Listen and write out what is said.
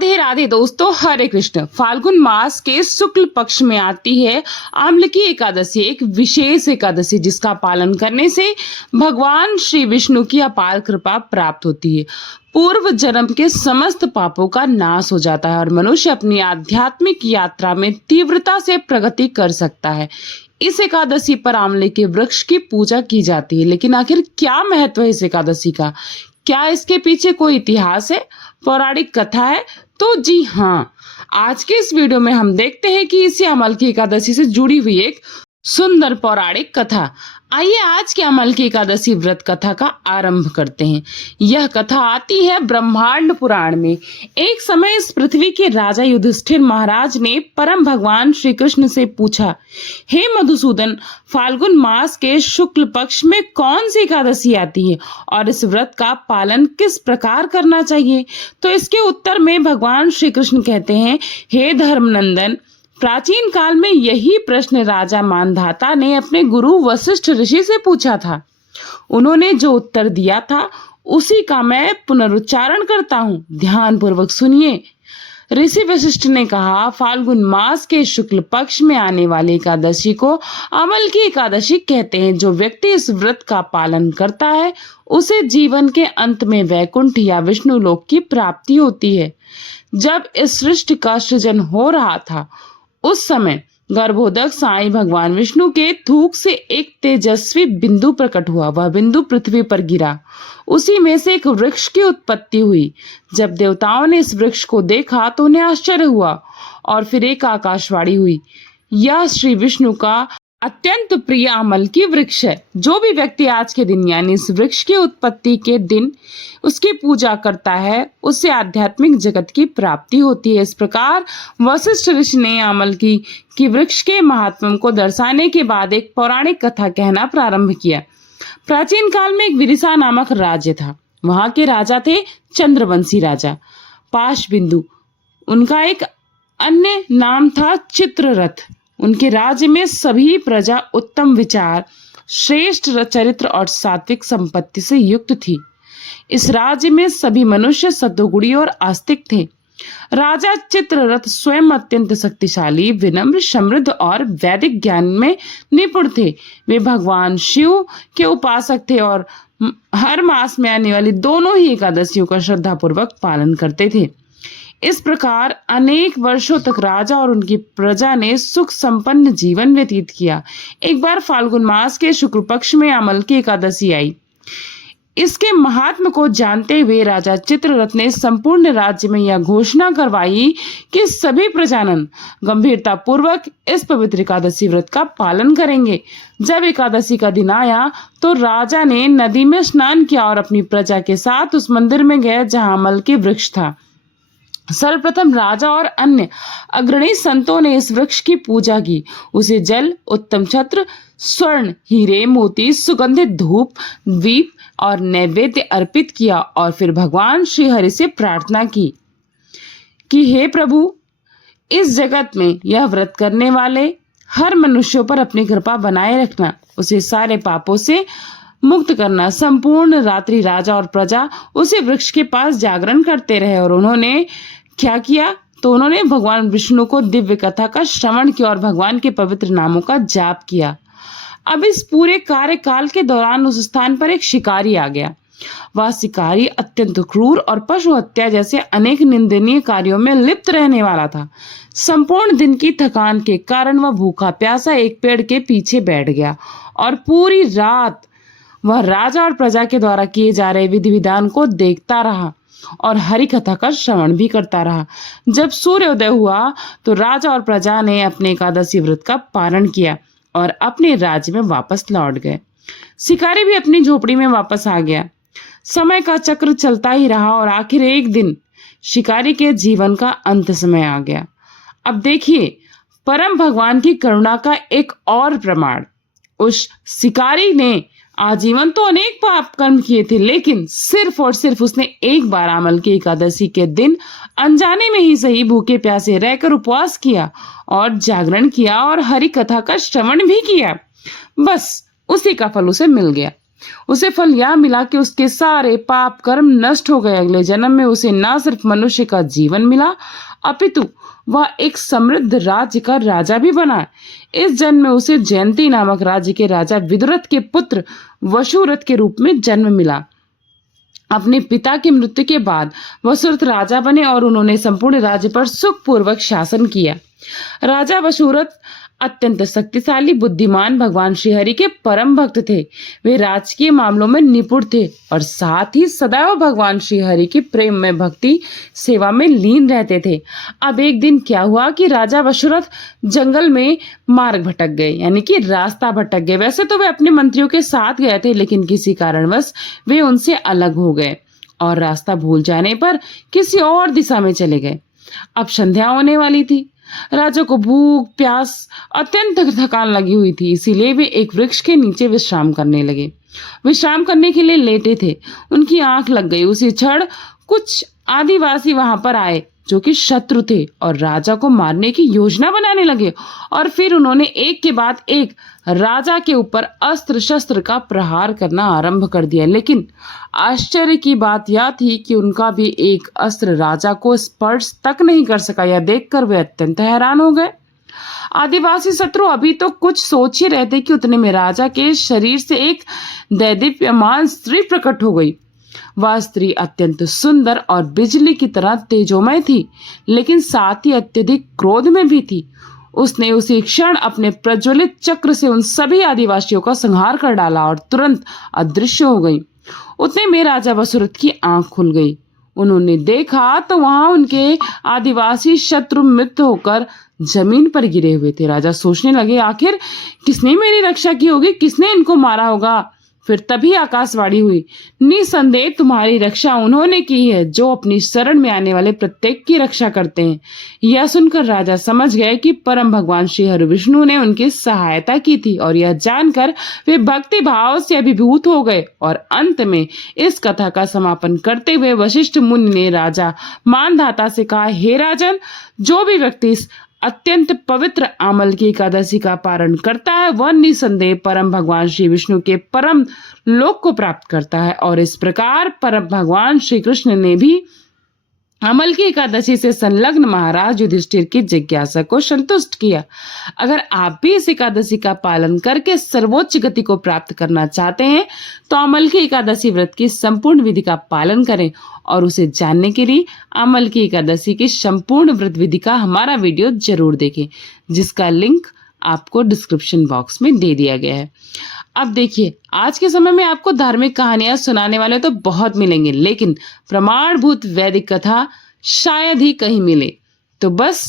राधे राधे दोस्तों, हरे कृष्ण। फाल्गुन मास के शुक्ल पक्ष में आती है आम्ल की एकादशी, एक विशेष एकादशी जिसका पालन करने से भगवान श्री विष्णु की अपार कृपा प्राप्त होती है। पूर्व जन्म के समस्त पापों का नाश हो जाता है और मनुष्य अपनी आध्यात्मिक यात्रा में तीव्रता से प्रगति कर सकता है। इस एकादशी पर आंवले के वृक्ष की पूजा की जाती है। लेकिन आखिर क्या महत्व है इस एकादशी का? क्या इसके पीछे कोई इतिहास है, पौराणिक कथा है? तो जी हाँ, आज के इस वीडियो में हम देखते हैं कि इसी अमल की एकादशी से जुड़ी हुई एक सुंदर पौराणिक कथा। आइए आज के अमल की एकादशी व्रत कथा का आरंभ करते हैं। यह कथा आती है ब्रह्मांड पुराण में। एक समय इस पृथ्वी के राजा युधिष्ठिर महाराज ने परम भगवान श्री कृष्ण से पूछा, हे मधुसूदन, फाल्गुन मास के शुक्ल पक्ष में कौन सी एकादशी आती है और इस व्रत का पालन किस प्रकार करना चाहिए? तो इसके उत्तर में भगवान श्री कृष्ण कहते हैं, हे धर्मनंदन, प्राचीन काल में यही प्रश्न राजा मानधाता ने अपने गुरु वशिष्ठ ऋषि से पूछा था। उन्होंने जो उत्तर दिया था उसी का मैं पुनरुच्चारण करता हूँ, ध्यान पूर्वक सुनिए। ऋषि वशिष्ठ ने कहा, फाल्गुन मास के शुक्ल पक्ष में आने वाली एकादशी को अमल की एकादशी कहते हैं। जो व्यक्ति इस व्रत का पालन करता है उसे जीवन के अंत में वैकुंठ या विष्णु लोक की प्राप्ति होती है। जब इस सृष्टि का सृजन हो रहा था उस समय गर्भोदक साईं भगवान विष्णु के थूक से एक तेजस्वी बिंदु प्रकट हुआ। वह बिंदु पृथ्वी पर गिरा। उसी में से एक वृक्ष की उत्पत्ति हुई। जब देवताओं ने इस वृक्ष को देखा तो उन्हें आश्चर्य हुआ और फिर एक आकाशवाणी हुई, यह श्री विष्णु का अत्यंत प्रिय अमल की वृक्ष है। जो भी व्यक्ति आज के दिन यानी इस वृक्ष की उत्पत्ति के दिन उसकी पूजा करता है उससे आध्यात्मिक जगत की प्राप्ति होती है। इस प्रकार वशिष्ठ ऋषि ने अमल की वृक्ष के महात्म्य को दर्शाने के बाद एक पौराणिक कथा कहना प्रारंभ किया। प्राचीन काल में एक विदिशा नामक राज्य था। वहां के राजा थे चंद्रवंशी राजा पाशबिंदु। उनका एक अन्य नाम था चित्ररथ। उनके राज्य में सभी प्रजा उत्तम विचार, श्रेष्ठ चरित्र और सात्विक संपत्ति से युक्त थी। इस राज्य में सभी मनुष्य सद्गुणी और आस्तिक थे। राजा चित्ररथ स्वयं अत्यंत शक्तिशाली, विनम्र, समृद्ध और वैदिक ज्ञान में निपुण थे। वे भगवान शिव के उपासक थे और हर मास में आने वाली दोनों ही एकादशियों का श्रद्धापूर्वक पालन करते थे। इस प्रकार अनेक वर्षों तक राजा और उनकी प्रजा ने सुख संपन्न जीवन व्यतीत किया। एक बार फाल्गुन मास के शुक्ल पक्ष में अमल की एकादशी आई। इसके महात्म को जानते हुए राजा चित्ररथ ने संपूर्ण राज्य में यह घोषणा करवाई कि सभी प्रजानन गंभीरता पूर्वक इस पवित्र एकादशी व्रत का पालन करेंगे। जब एकादशी का दिन आया तो राजा ने नदी में स्नान किया और अपनी प्रजा के साथ उस मंदिर में गए जहां अमल के वृक्ष था। सर्वप्रथम राजा और अन्य अग्रणी संतों ने इस वृक्ष की पूजा की। उसे जल, उत्तम छत्र, स्वर्ण, हीरे, मोती, सुगंधित धूप, दीप और नैवेद्य अर्पित किया और फिर भगवान श्री हरि से प्रार्थना की कि हे प्रभु, इस जगत में यह व्रत करने वाले हर मनुष्यों पर अपनी कृपा बनाए रखना, उसे सारे पापों से मुक्त करना। संपूर्ण रात्रि राजा और प्रजा उसी वृक्ष के पास जागरण करते रहे और उन्होंने क्या किया तो उन्होंने भगवान विष्णु को दिव्य कथा का श्रवण किया और भगवान के पवित्र नामों का जाप किया। अब इस पूरे कार्यकाल के दौरान उस स्थान पर एक शिकारी आ गया। वह शिकारी अत्यंत क्रूर और पशु हत्या जैसे अनेक निंदनीय कार्यों में लिप्त रहने वाला था। संपूर्ण दिन की थकान के कारण वह भूखा प्यासा एक पेड़ के पीछे बैठ गया और पूरी रात वह राजा और प्रजा के द्वारा किए जा रहे विधि विधान को देखता रहा और हरि कथा का श्रवण भी करता रहा। जब सूर्योदय हुआ तो राजा और प्रजा ने अपने एकादशी व्रत का पालन किया और अपने राज्य में वापस लौट गए। शिकारी भी अपनी झोपड़ी में वापस आ गया। समय का चक्र चलता ही रहा और आखिर एक दिन शिकारी के जीवन का अंत समय आ गया। अब देखिए परम भगवान की करुणा का एक और प्रमाण। उस शिकारी ने आजीवन तो अनेक पाप कर्म किए थे, लेकिन सिर्फ और सिर्फ उसने एक बार अमल की एकादशी के दिन अनजाने में ही सही भूखे प्यासे रहकर उपवास किया और जागरण किया और हरि कथा का श्रवण भी किया। बस उसी का फल उसे मिल गया। उसे फल यह मिला कि उसके सारे पाप कर्म नष्ट हो गए। अगले जन्म में उसे न सिर्फ मनुष्य का जीवन मिला, अपितु वह एक समृद्ध राज्य का राजा भी बना। इस जन्म में उसे जयंती नामक राज्य के राजा विदुरथ के पुत्र वसुरथ के रूप में जन्म मिला। अपने पिता की मृत्यु के बाद वसुरथ राजा बने और उन्होंने संपूर्ण राज्य पर सुखपूर्वक शासन किया। राजा वसुरथ अत्यंत शक्तिशाली, बुद्धिमान, भगवान श्रीहरि के परम भक्त थे। वे राजकीय मामलों में निपुण थे और साथ ही सदैव भगवान श्रीहरि की प्रेम में भक्ति सेवा में लीन रहते थे। अब एक दिन क्या हुआ कि राजा वसुरथ जंगल में मार्ग भटक गए, यानी कि रास्ता भटक गए। वैसे तो वे अपने मंत्रियों के साथ गए थे, लेकिन किसी कारणवश वे उनसे अलग हो गए और रास्ता भूल जाने पर किसी और दिशा में चले गए। अब संध्या होने वाली थी। राजा को भूख प्यास अत्यंत थकान लगी हुई थी, इसीलिए वे एक वृक्ष के नीचे विश्राम करने लगे। विश्राम करने के लिए लेटे थे, उनकी आंख लग गई। उसी क्षण कुछ आदिवासी वहां पर आए जो कि शत्रु थे और राजा को मारने की योजना बनाने लगे। और फिर उन्होंने एक के बाद एक राजा के ऊपर अस्त्र शस्त्र का प्रहार करना आरंभ कर दिया। लेकिन आश्चर्य की बात यह थी कि उनका भी एक अस्त्र राजा को स्पर्श तक नहीं कर सका। यह देखकर वे अत्यंत हैरान हो गए। आदिवासी शत्रु अभी तो कुछ सोच ही रहे थे कि उतने में राजा के शरीर से एक दैदीप्यमान स्त्री प्रकट हो गई। वह स्त्री अत्यंत सुंदर और बिजली की तरह तेजोमय थी, लेकिन साथ ही अत्यधिक क्रोध में भी थी। उसने उसी क्षण अपने प्रज्वलित चक्र से उन सभी आदिवासियों का संहार कर डाला और तुरंत अदृश्य हो गई। उतने में राजा वसुरथ की आंख खुल गई। उन्होंने देखा तो वहां उनके आदिवासी शत्रु मृत होकर जमीन पर गिरे हुए थे। राजा सोचने लगे, आखिर किसने मेरी रक्षा की होगी, किसने इनको मारा होगा। फिर तभी आकाशवाणी हुई, निसंदेह तुम्हारी रक्षा उन्होंने की है जो अपनी शरण में आने वाले प्रत्येक की रक्षा करते हैं। यह सुनकर राजा समझ गए कि परम भगवान श्री हरि विष्णु ने उनकी सहायता की थी और यह जानकर वे भक्ति भाव से अभिभूत हो गए। और अंत में इस कथा का समापन करते हुए वशिष्ठ मुनि ने राजा मानधाता से कहा, हे राजन, जो भी व्यक्ति इस अत्यंत पवित्र आमल की एकादशी का पारण करता है वह निसंदेह परम भगवान श्री विष्णु के परम लोक को प्राप्त करता है। और इस प्रकार परम भगवान श्री कृष्ण ने भी अमल की एकादशी से संलग्न महाराज युधिष्ठिर की जिज्ञासा को संतुष्ट किया। अगर आप भी इस एकादशी का पालन करके सर्वोच्च गति को प्राप्त करना चाहते हैं तो अमल की एकादशी व्रत की संपूर्ण विधि का पालन करें और उसे जानने के लिए अमल की एकादशी की संपूर्ण व्रत विधि का हमारा वीडियो जरूर देखें, जिसका लिंक आपको डिस्क्रिप्शन बॉक्स में दे दिया गया है। अब देखिए, आज के समय में आपको धार्मिक कहानियां सुनाने वाले तो बहुत मिलेंगे, लेकिन प्रमाणभूत वैदिक कथा शायद ही कहीं मिले। तो बस